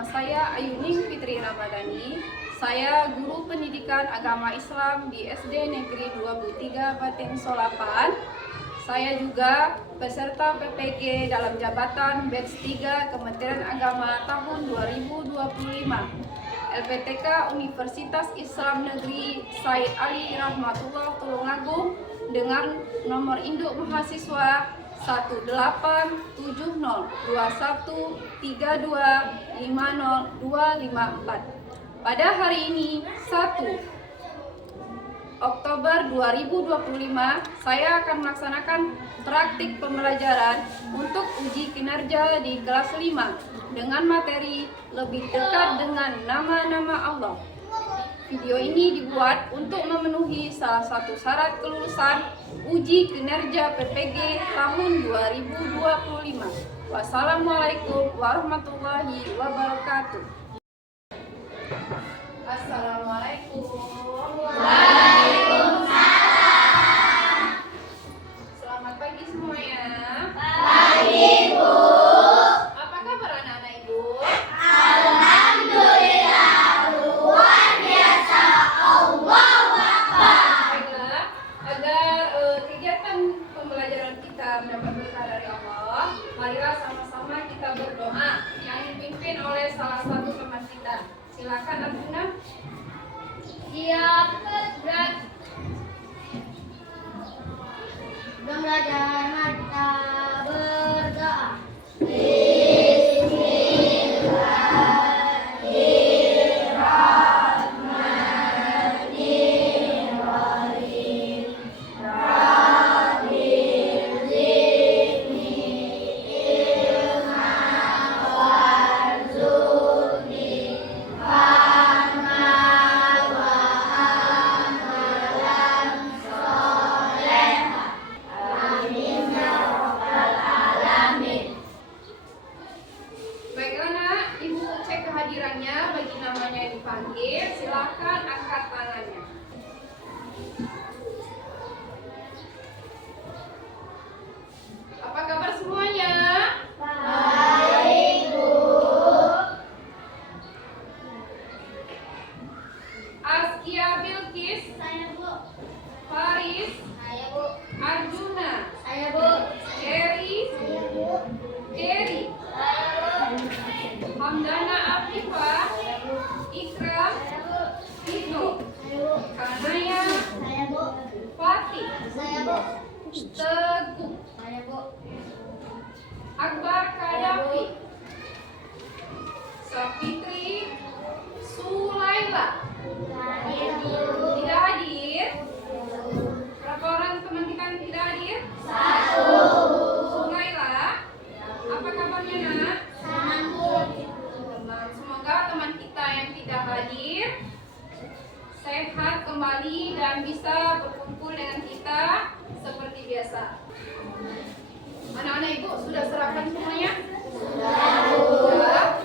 Nama saya Ayuning Fitri Ramadhani. Saya guru pendidikan agama Islam di SD Negeri 23 Batin Solapan. Saya juga peserta PPG dalam jabatan Batch 3 Kementerian Agama tahun 2025. LPTK Universitas Islam Negeri Said Ali Rahmatullah Tulungagung dengan nomor induk mahasiswa 1802132502554. Pada hari ini 1 Oktober 2025 saya akan melaksanakan praktik pembelajaran untuk uji kinerja di kelas 5 dengan materi lebih dekat dengan nama-nama Allah. Video ini dibuat untuk memenuhi salah satu syarat kelulusan uji kinerja PPG tahun 2025. Wassalamualaikum warahmatullahi wabarakatuh. Assalamualaikum. Waalaikumsalam. Selamat pagi semuanya. Pagi, Bu. Apa kabar anak-anak Ibu? Alhamdulillah, luar biasa. Allahu Akbar. Baiklah, agar kegiatan pembelajaran kita mendapat berkah dari Allah, marilah sama-sama kita berdoa yang dipimpin oleh salah satu teman kita. Silakan Abduna. Siap, gerak. Belajar kita berdoa. Kehadirannya bagi namanya yang dipanggil, silakan angkat tangannya. Apa kabar semuanya? Baik, Bu. Askia Bilkis. Saya, Bu. Faris. Saya, Bu. Arjuna. Saya, Bu. Eri. Saya, Bu. Jerry. Saya, Bu. Hamdana Afifah. Ikram. Saya, Bu. Ito. Saya, Bu. Kanaya. Saya, Bu. Fatih. Saya, Bu. Teguh. Saya, Bu. Akbar Kadafi. Safitri Sulaila. Saya, Bu. Tidak hadir. Berapa orang teman kita yang tidak hadir? 1. Sulaila, apa kabarnya nak? Senang, Bu. Semoga teman kita yang tidak hadir sehat kembali dan bisa berkumpul dengan kita seperti biasa. Anak-anak Ibu sudah serahkan semuanya? Sudah.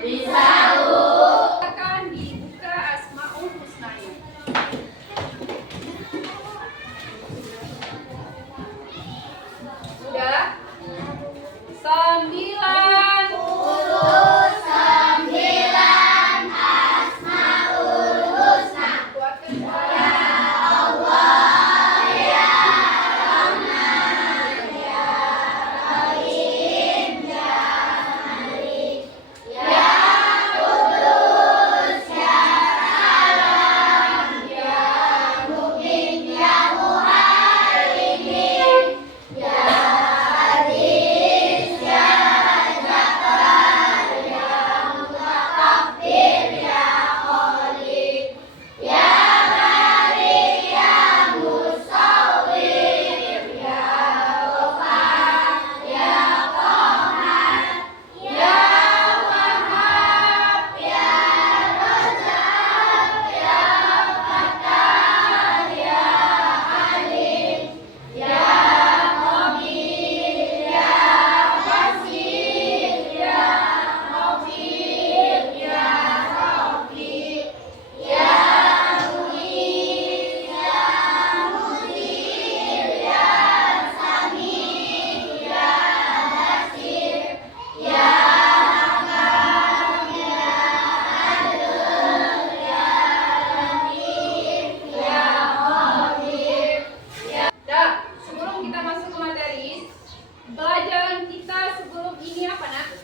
Bisa, Bu. Akan dibuka Asmaul Husnanya. Sudah? 9 Asmaul Husna. Kuatkan suara. Dah, sebelum kita masuk ke materi, pelajaran kita sebelum ini apa nak?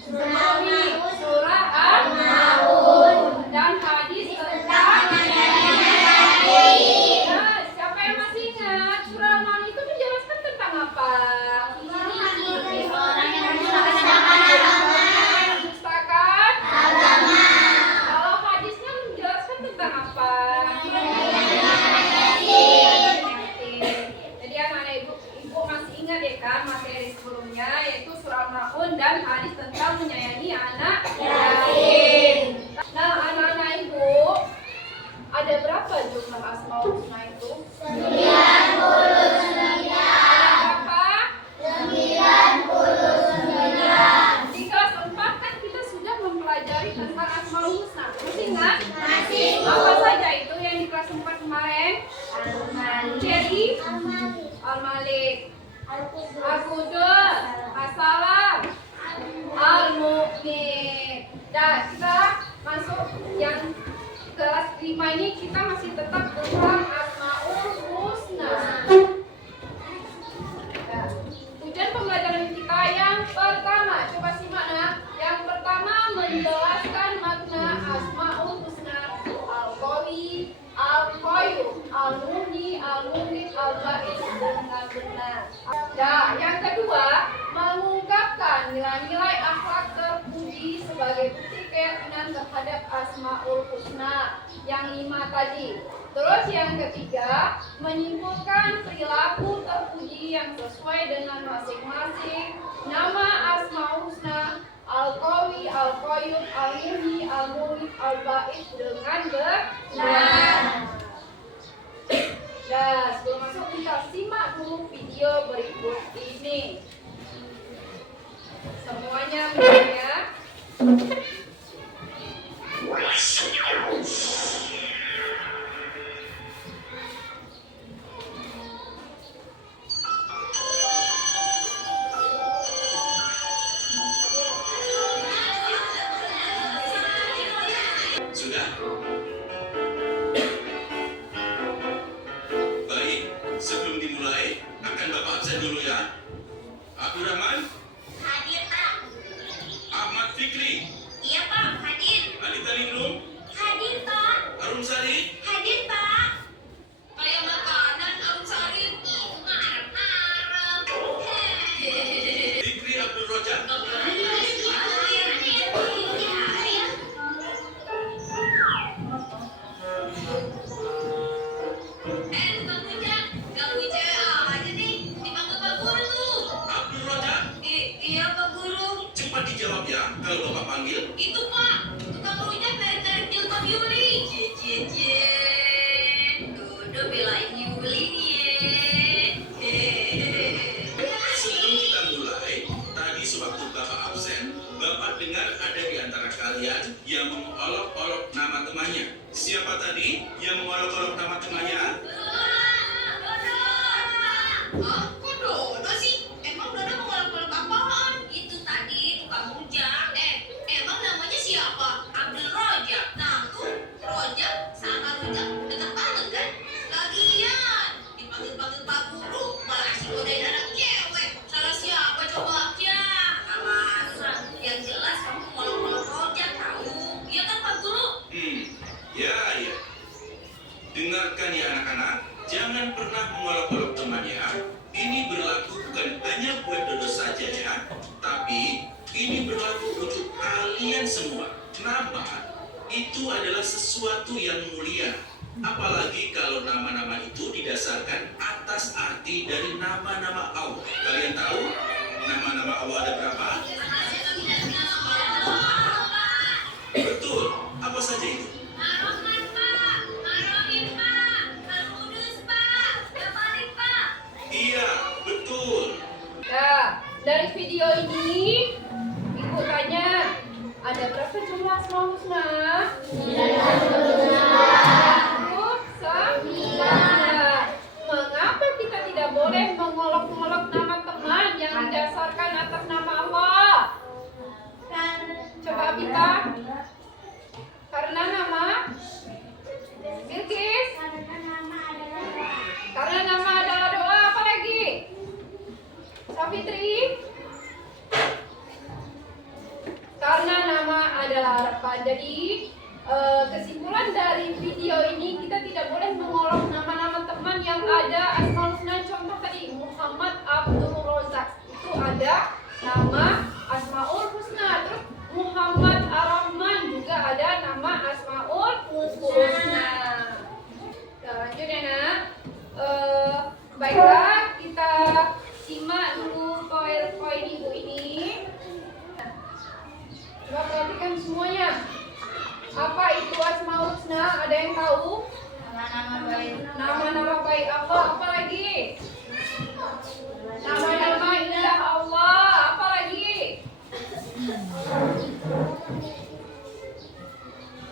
Sebelum ini surah Al-Maun dan hadis tentang Nah, siapa yang masih ingat surah Al-Maun itu menjelaskan tentang apa? Mendustakan agama. Kalau hadisnya menjelaskan tentang apa? Jadi anak ibu masih ingat ya kan materi sebelumnya yaitu surah Al-Maun dan hadis tentang menyayangi anak yatim. Nah anak-anak ibu ada berapa jumlah Asmaul Husna itu? 99. Berapa? 99. Di kelas 4 kan kita sudah mempelajari tentang Asmaul Husna. Masih ingat? Masih. Apa saja itu yang di kelas 4 kemarin? Jadi Al-Malik, Al-Qudus, As-Salam, Al-Mu'min. Dan kita masuk yang kelas 5 ini kita masih tetap tentang Asmaul Husna. Nah, tujuan pembelajaran kita yang pertama, coba simak nak. Yang pertama menjelaskan makna Asmaul Husna. Al-Qawi, Al-Qayyum, Al-Mughni, Al-Mughith, Al-Ba'is dengan benar. Nah, yang kedua mengungkapkan nilai-nilai akhlak terpuji sebagai bukti keyakinan terhadap Asmaul Husna. Yang 5 tadi. Terus yang ketiga menyimpulkan perilaku terpuji yang sesuai dengan masing-masing nama Asmaul Husna. Al-Qawi, Al-Qayyum, Al-Mughni, Al-Mughith, Al-Ba'is dengan benar. Nah, sebelum masuk kita simak dulu video berikut ini. Semuanya ya. Sudah? Baik, sebelum dimulai, akan Bapak absen dulu ya. Abdurrahman, Hadir, Pak. Ahmad Fikri, Iya, Pak. Hadir. Alita Ningrum, Hadir, Pak. Arum Sari, Hadir, Pak. Kayak makanan Arab Sari. Itu mah Arab-Arab. Fikri Abdul Rojak, Abdul Rojak, Iya, Pak Guru. cepat dijawab ya kalau Bapak panggil. Itu, Pak. Tukang rujak dari jilbab Yuli. Cie. Dudu belain Yuli nih. Sebelum kita mulai, tadi sewaktu Bapak absen, dengar ada di antara kalian yang mengolok-olok nama temannya. Siapa tadi yang mengolok-olok nama temannya? Hah? Kok Dodo sih? Emang Dodo mau ngolok-ngolok apaan? Itu tadi tukang rujak. Emang namanya siapa? Abdul Rojak. Nah tuh, Rojak sama rujak deket banget kan? Lagian, dipanggil-panggil Pak Guru, malah asik godain anak cewek. Salah siapa coba? Ya, alasan. Yang jelas kamu ngolok-ngolok Rojak tahu. Iya kan Pak Guru? Ya. Dengarkan ya anak-anak, jangan pernah mengolok-olok temannya. Ini berlaku bukan hanya buat Dodo saja ya, tapi ini berlaku untuk kalian semua. Nama itu adalah sesuatu yang mulia. Apalagi kalau nama-nama itu didasarkan atas arti dari nama-nama Allah. Kalian tahu nama-nama Allah ada berapa? Betul. Apa saja itu? Ar-Rahman, Pak. Ar-Rahim, Pak. Al-Qudus, Pak. Al-Malik, Pak. Iya, betul. Nah, dari video ini Ibu tanya, ada berapa jumlah Asmaul Husna? 9. Mengapa kita tidak boleh mengolok-olok nama teman yang didasarkan atas nama Allah? Coba kita. Karena nama Bilqis. Karena nama adalah doa, apa lagi? Safitri. Karena nama adalah harapan. Jadi kesimpulan dari video ini, kita tidak boleh mengolok nama-nama teman yang ada Asmaul Husna. Contoh tadi Muhammad Abdul Rozak, itu ada nama Asmaul Husna. Terus Muhammad Ar-Rahman juga ada nama Asmaul Husna. Nah, lanjut ya nak. Baiklah, kita simak dulu poin-poin ibu ini. Coba perhatikan semuanya. Apa itu Asmaul Husna? Ada yang tahu? Nama-nama baik Allah. Apa lagi? Nama-nama indah Allah. Apa lagi?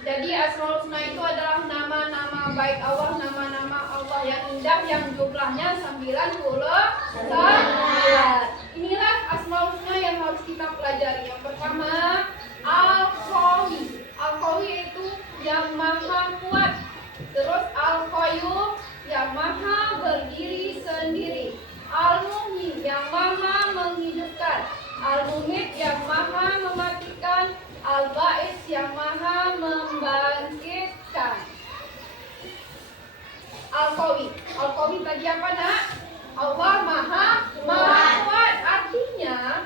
Jadi Asmaul Husna itu adalah nama-nama baik Allah, nama-nama Allah yang indah yang jumlahnya 99. Inilah Asmaul Husna yang harus kita pelajari. Yang pertama, Al-Qawi. Al-Qawi itu yang maha kuat. Terus Al-Qayyum yang maha berdiri sendiri. Al-Muhyi yang maha menghidupkan. Al-Mumit yang maha mematikan. Al-Ba'is yang maha membangkitkan. Al-Qawi. Al-Qawi tadi apa nak? Allah maha kuat. Artinya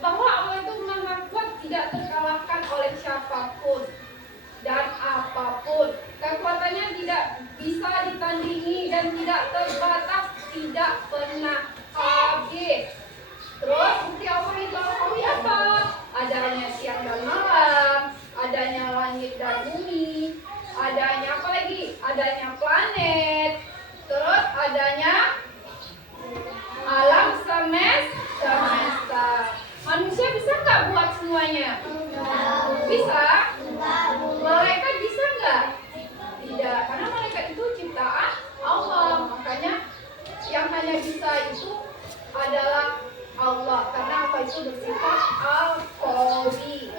bahwa Allah itu maha kuat, tidak terkalahkan oleh siapapun dan apapun. Kekuatannya tidak bisa ditandingi dan tidak terbatas, tidak pernah habis. Terus bukti Allah itu Al-Qawi apa? Adanya siang dan malam, adanya langit dan bumi, adanya apa lagi? Adanya planet, terus adanya alam semesta. Manusia bisa nggak buat semuanya? Bisa? Malaikat bisa nggak? Tidak, karena malaikat itu ciptaan Allah. Makanya yang hanya bisa itu adalah Allah, karena apa itu bersifat Al-Qawi.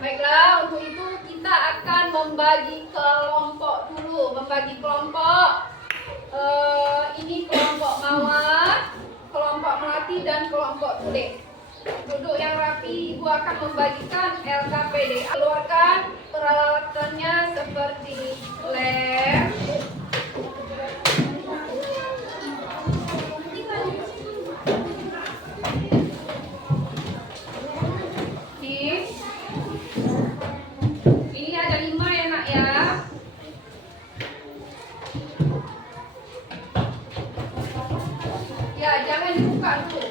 Baiklah, untuk itu kita akan membagi kelompok dulu. Membagi kelompok. Ini kelompok mawar, kelompok melati, dan kelompok tuli. Duduk yang rapi, ibu akan membagikan LKPD. Keluarkan peralatannya seperti lem, ini ada 5 ya nak ya. Ya, jangan dibuka dulu.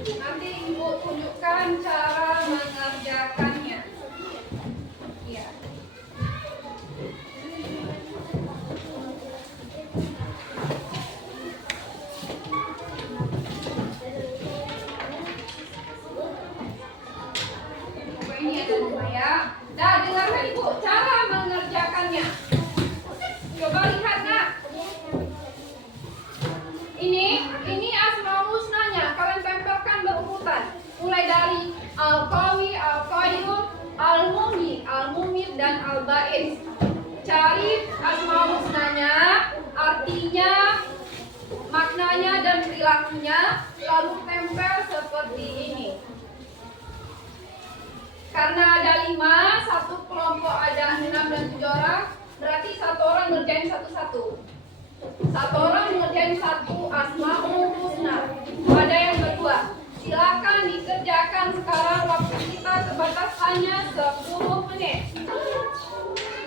Nanti ibu tunjukkan cara mengerjakannya. Ya. Cari asmaul husnanya, artinya, maknanya dan perilakunya, lalu tempel seperti ini. Karena ada 5, satu kelompok ada 6 dan 7 orang, berarti satu orang ngerjain satu-satu. Satu orang ngerjain satu asmaul husna. Ada yang berdua. Silakan dikerjakan sekarang, waktu kita sebatas hanya 10 menit.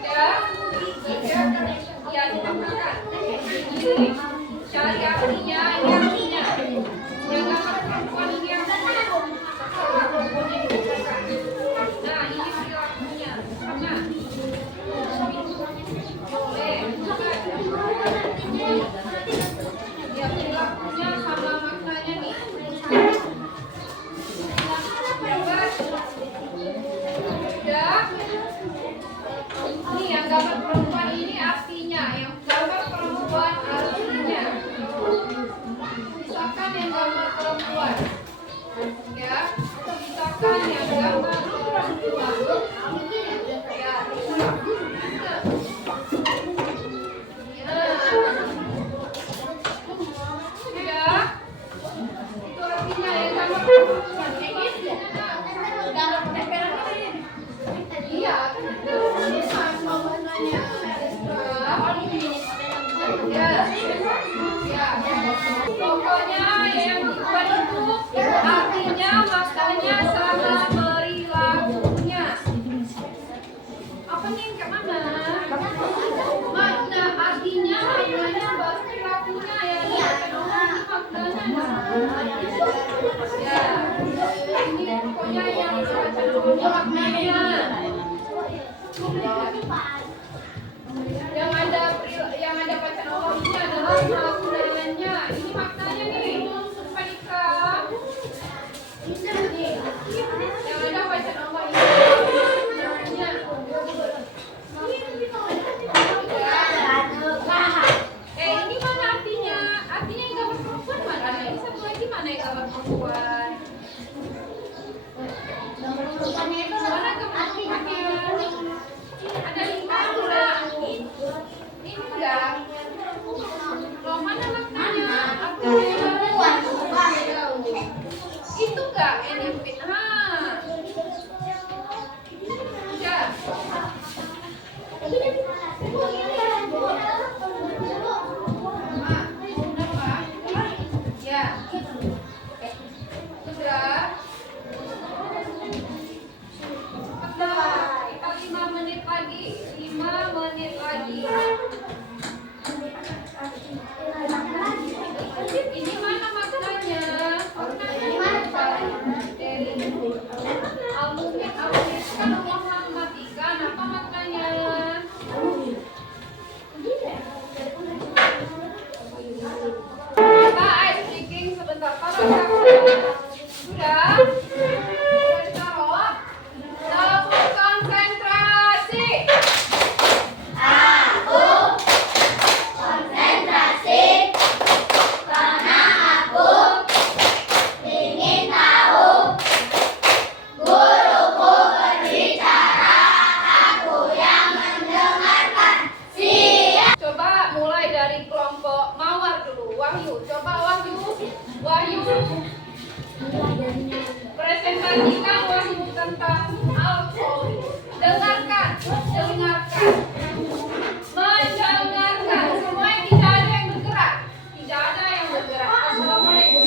Ya, dikerjakan ya dilakukan. Ini cari artinya, ini artinya. Yang gambar perempuan ini yang nah, ini perilakunya. Nah, boleh. Ya, perilakunya sama maknanya nih. Udah. Ini yang gambar perempuan ini artinya, yang gambar perempuan artinya. Misalkan yang gambar perempuan, ya, misalkan yang gambar perempuan, ya, ya, itu artinya yang gambar perempuan. Iya, pokoknya yang dibuat itu artinya, maknanya sama perilakunya. Apa nih ke mana? Makna artinya, maknanya bahas perilakunya ya. Maknanya. Ya, ini pokoknya yang dibaca maknanya. Yang ada bacaan Allah ini adalah maknanya. Ini maknanya nih, Panika. Nih, yang ada bacaan Allah ini maknanya. Ini mana artinya? Artinya yang gambar perempuan mana? Ini satu lagi mana yang gambar perempuan? Mana gambar perempuan? Ada 5 enggak? Ini enggak. Loh, mana maknanya? Itu enggak NMP. Enggak. Ya. Sudah. Kita 5 menit lagi. 5 menit lagi. Ini mana maknanya? Dari Al-Mumin kan Muhammadikan, apa maknanya? Kita ice breaking sebentar. Sudah? Lalu konsentrasi. Coba mulai dari kelompok Mawar dulu. Wahyu, coba Wahyu. Presentasikan Wahyu tentang Al-Qawi. Dengarkan. Mendengarkan. Semua tidak ada yang bergerak. Assalamualaikum.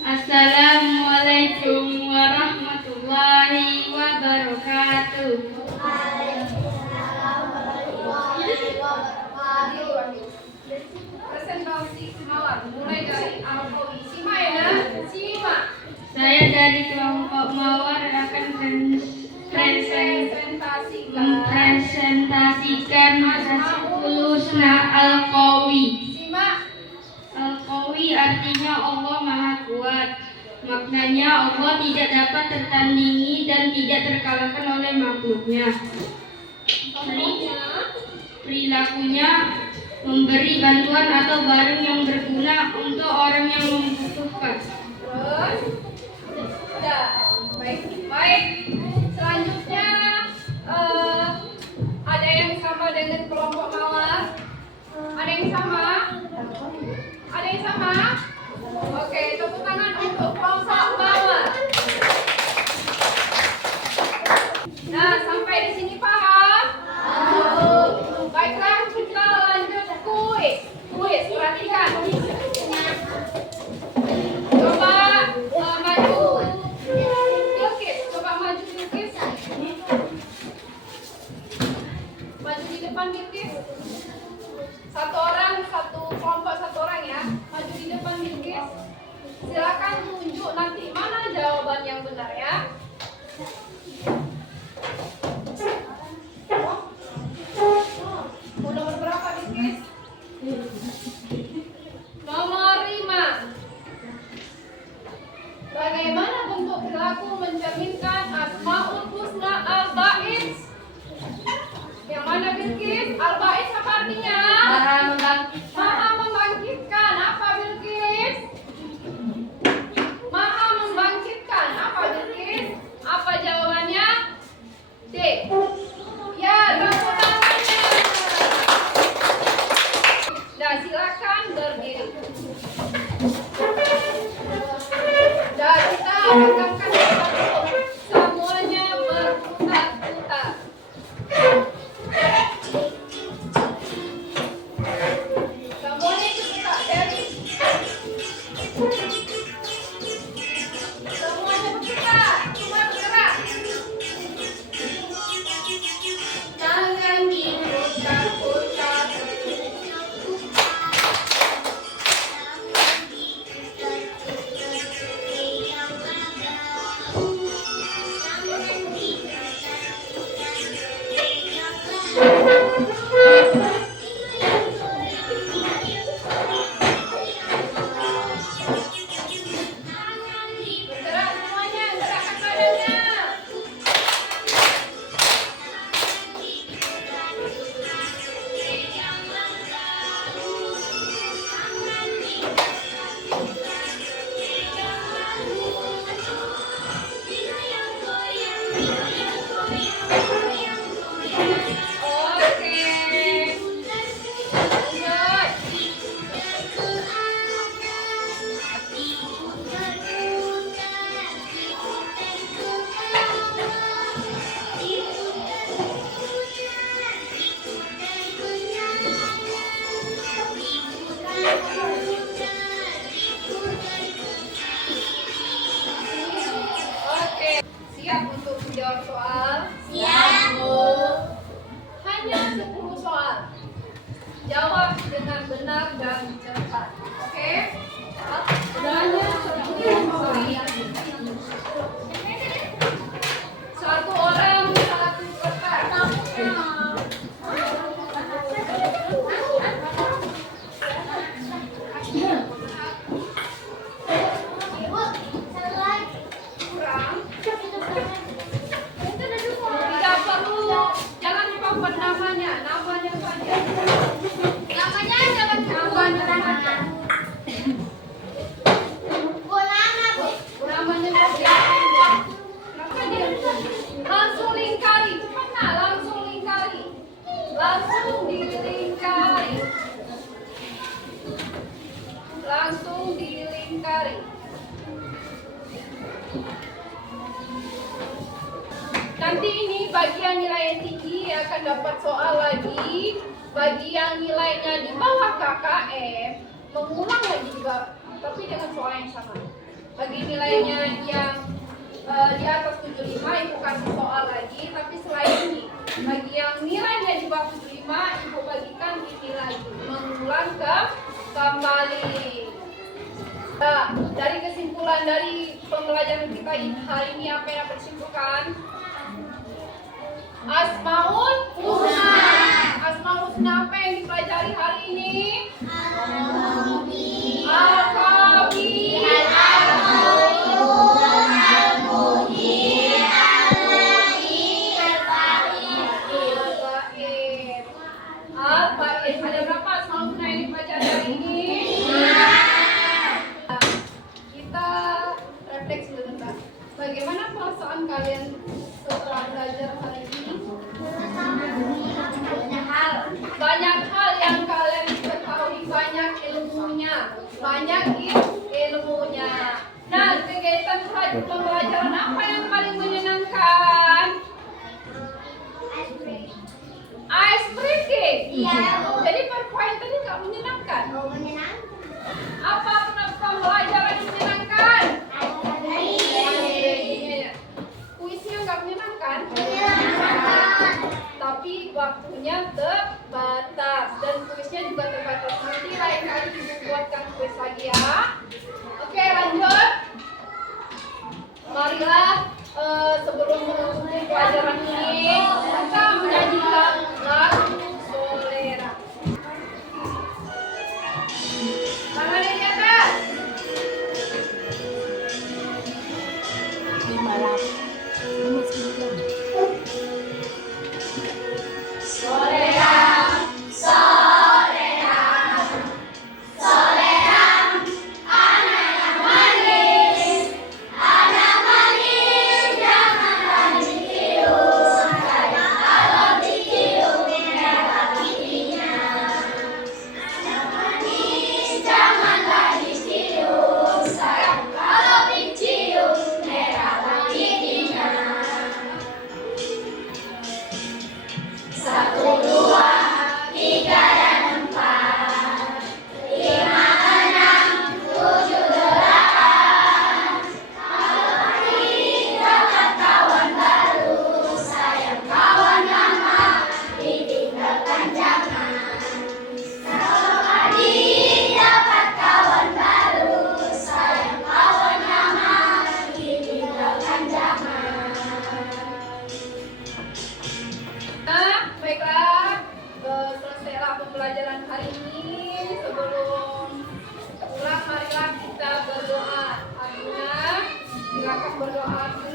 Assalamualaikum warahmatullahi wabarakatuh. Presentasi Mawar mulai dari Al-Qawi. Sima ya, Sima. Saya dari kelompok Mawar akan mempresentasikan Asmaul Husna Al-Qawi. Sima. Al-Qawi artinya Allah Maha Kuat. Maknanya Allah tidak dapat tertandingi dan tidak terkalahkan oleh makhluknya. Perilakunya memberi bantuan atau barang yang berguna untuk orang yang membutuhkan. Terus, udah, baik. Selanjutnya ada sebentar ya. Mau nomor berapa, Biskis? Nomor 5. Bagaimana bentuk perilaku mencerminkan Asmaul Husna Al-Ba'id? Yang mana, Bilqis? Al-Ba'id apa artinya? Maha membangkitkan. Apa, Bilqis? Maha membangkitkan. Apa, Bilqis? Apa jawabannya? D. Ya, tepuk tangannya. Nah, silakan berdiri. Dan kita pegangkan satu. Semuanya berputar-putar. Semuanya ikut Kak Sherry. Semuanya berputar, semua bergerak. Tangan diputar-putar. Bergerak semuanya, gerakkan badannya. Oke. Lanjut. Oke, siap untuk menjawab soal? Siap, Bu. Hanya 10 soal. Jawab dengan benar dan cepat. Oke? Hanya 10 soal. Satu orang satu kertas. Kurang. Tidak perlu, jangan dipampang namanya saja. Namanya jangan Namanya saja. Namanya saja. Kenapa dia? Langsung lingkari, cepat nak, langsung lingkari. Langsung dilingkari. Langsung dilingkari. Nanti ini bagi yang nilai tinggi akan dapat soal lagi. Bagi yang nilainya di bawah KKM, mengulang lagi juga, tapi dengan soal yang sama. Bagi nilainya yang di atas 75 ibu kasih soal lagi, tapi selain ini, bagi yang nilainya di bawah 75 ibu bagikan ini lagi, mengulang kembali. Nah, dari kesimpulan dari pembelajaran kita hari ini apa yang dapat disimpulkan? Asmaul Husna. Asmaul Husna apa yang dipelajari hari ini? Al-Qabi, Al-Ba'id. Ada berapa Asmaul Husna yang dipelajari hari ini? Kita refleksi sebentar. Bagaimana perasaan kalian setelah belajar hari ini? Banyak hal yang kalian ketahui, banyak ilmunya. Nah, kegiatan pembelajaran apa yang paling menyenangkan? Ice breaking. Iya. Jadi PowerPoint tadi nggak menyenangkan. Apa pembelajaran yang menyenangkan? Kuisnya nggak menyenangkan. Tapi waktunya terbatas dan kuisnya juga terbatas. Nanti lain kali ibu buatkan kuis lagi ya. Oke, lanjut. Marilah Silakan berdoa.